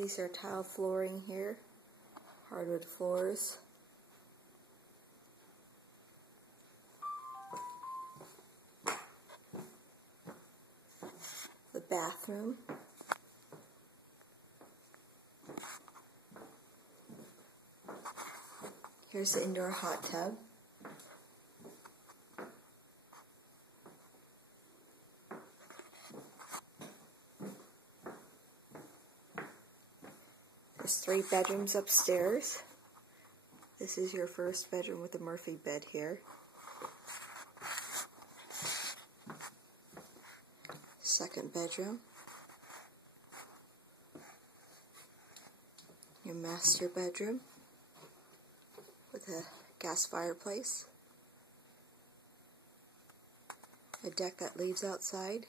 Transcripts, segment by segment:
These are tile flooring here, hardwood floors. The bathroom. Here's the indoor hot tub. There's 3 bedrooms upstairs. This is your first bedroom with a Murphy bed here. Second bedroom. Your master bedroom with a gas fireplace. A deck that leads outside.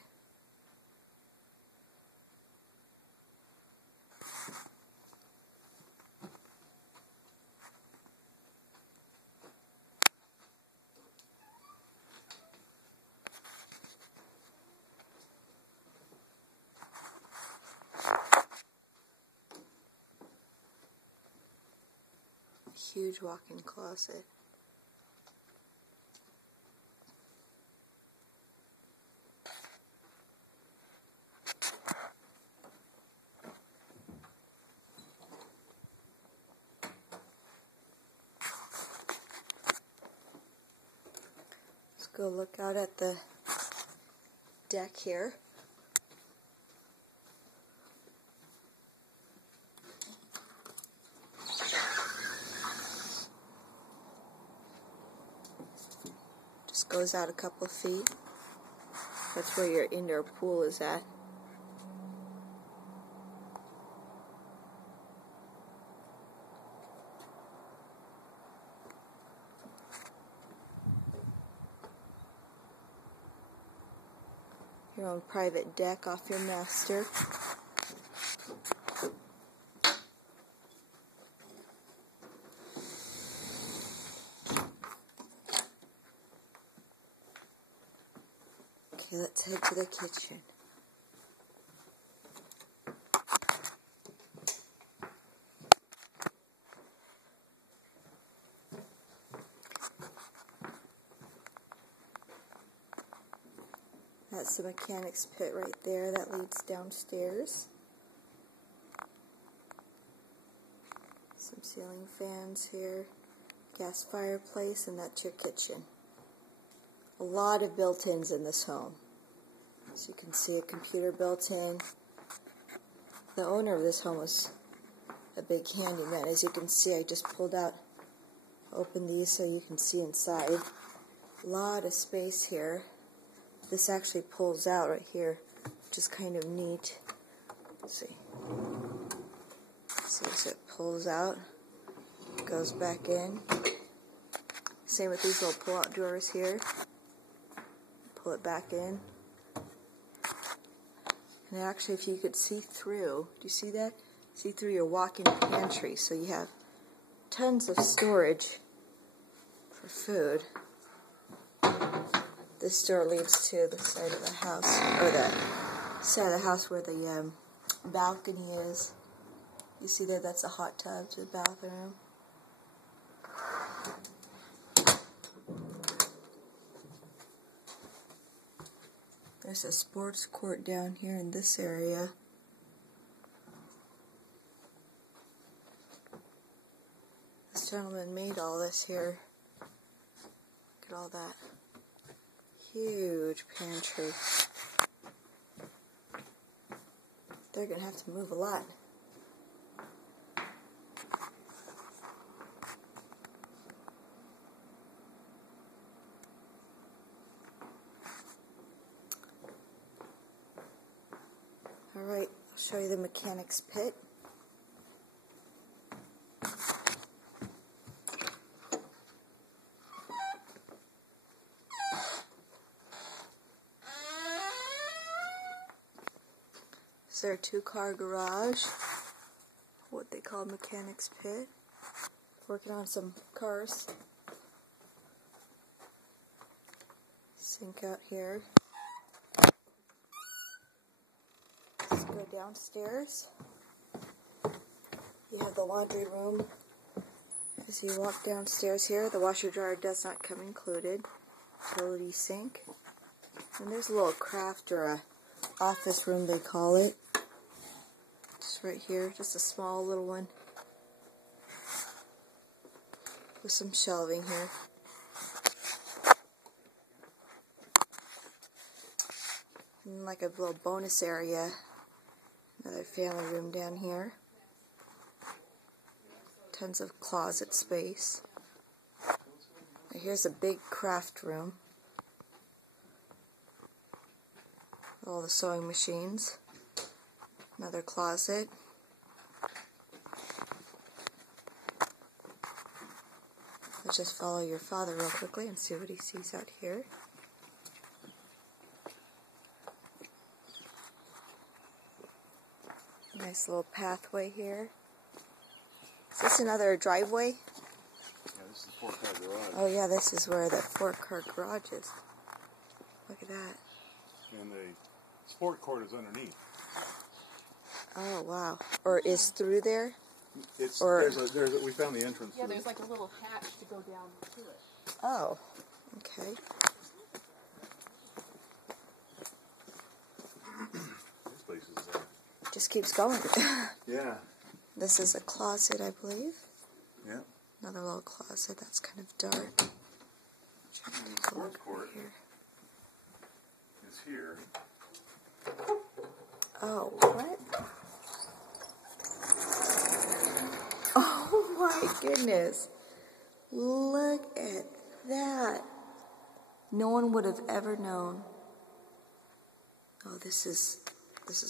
Huge walk-in closet. Let's go look out at the deck here. Just goes out a couple of feet. That's where your indoor pool is at. Your own private deck off your master. Okay, let's head to the kitchen. That's the mechanic's pit right there that leads downstairs. Some ceiling fans here, gas fireplace, and that's your kitchen. A lot of built-ins in this home. So you can see a computer built in. The owner of this home was a big handyman. As you can see, I just opened these so you can see inside. A lot of space here. This actually pulls out right here, which is kind of neat. Let's see. See as it pulls out, goes back in. Same with these little pull-out drawers here. Pull it back in. And actually, if you could see through, do you see that? See through your walk-in pantry, so you have tons of storage for food. This door leads to the side of the house, or the side of the house where the balcony is. You see there, that's a hot tub to the bathroom. There's a sports court down here in this area. This gentleman made all this here. Look at all that. Huge pantry. They're going to have to move a lot. Alright, I'll show you the mechanic's pit. Is there a 2-car garage? What they call mechanic's pit. Working on some cars. Sink out here. Let's go downstairs. You have the laundry room. As you walk downstairs here, the washer dryer does not come included. Utility sink. And there's a little craft or a office room they call it. Just right here, just a small little one. With some shelving here. And like a little bonus area. Another family room down here. Tons of closet space. Here's a big craft room. All the sewing machines. Another closet. Let's just follow your father real quickly and see what he sees out here. Nice little pathway here. Is this another driveway? Yeah, this is the 4-car garage. Oh yeah, this is where the 4-car garage is. Look at that. And the sport court is underneath. Oh wow. Or is through there? It's Or we found the entrance. Yeah, there's like a little hatch to go down to it. oh, okay. This place is Just keeps going. yeah. This is a closet, I believe. Yeah. Another little closet that's kind of dark. And the sport court is here. Oh, what? Oh my goodness. Look at that. No one would have ever known. Oh, this is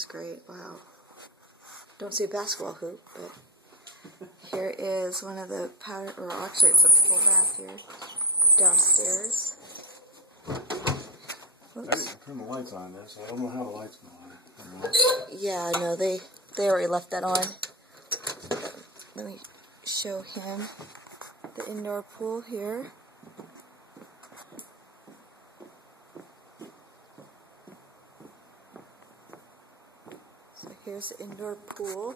great. Wow. Don't see a basketball hoop, but here is one of the powder, or actually it's a full bath here, downstairs. I didn't turn the lights on there, so I don't know how the lights go on. Yeah, no, they already left that on. Let me show him the indoor pool here. So here's the indoor pool.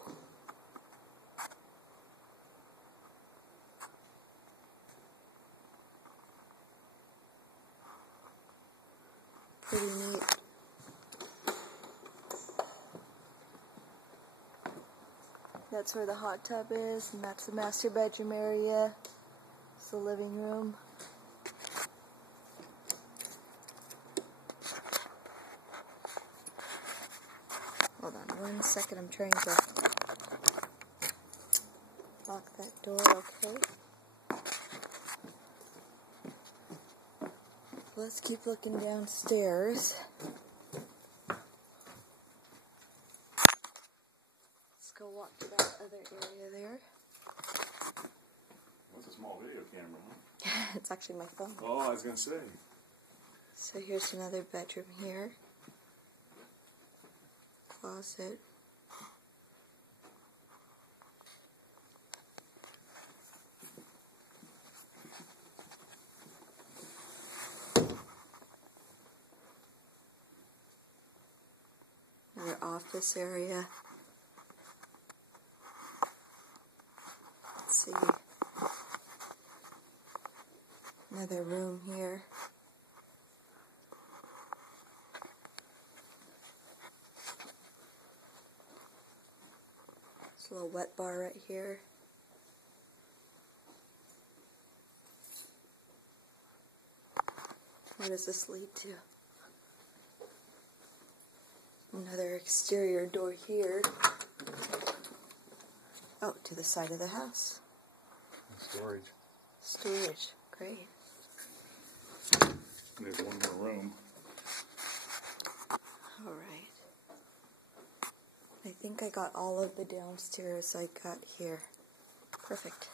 Pretty neat. That's where the hot tub is, and that's the master bedroom area. It's the living room. Hold on 1 second, I'm trying to lock that door, okay. Let's keep looking downstairs. Let's go walk to that other area there. What's a small video camera, huh? It's actually my phone. Oh, I was going to say. So here's another bedroom here. Closet. Another office area. Let's see. Another room here. There's a little wet bar right here. Where does this lead to? Another exterior door here. Oh, to the side of the house. Storage. Storage. Great. There's one more room. All right. I think I got all of the downstairs I got here. Perfect.